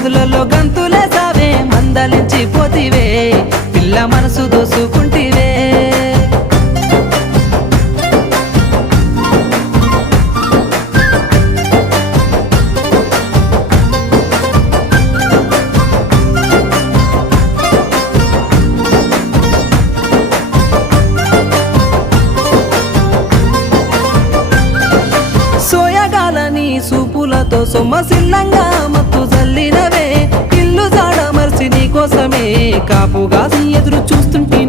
గదులలో గంతులే సావే మందలించి పోతివే పిల్ల మనసు దోసుకుంటివే సోయగాలని సూపులతో సొమ్మసిల్లంగా మత్తు జల్లినవే ఇల్లు జాడ మర్చి నీ కోసమే కాపుగాసి ఎదురు చూస్తుంటే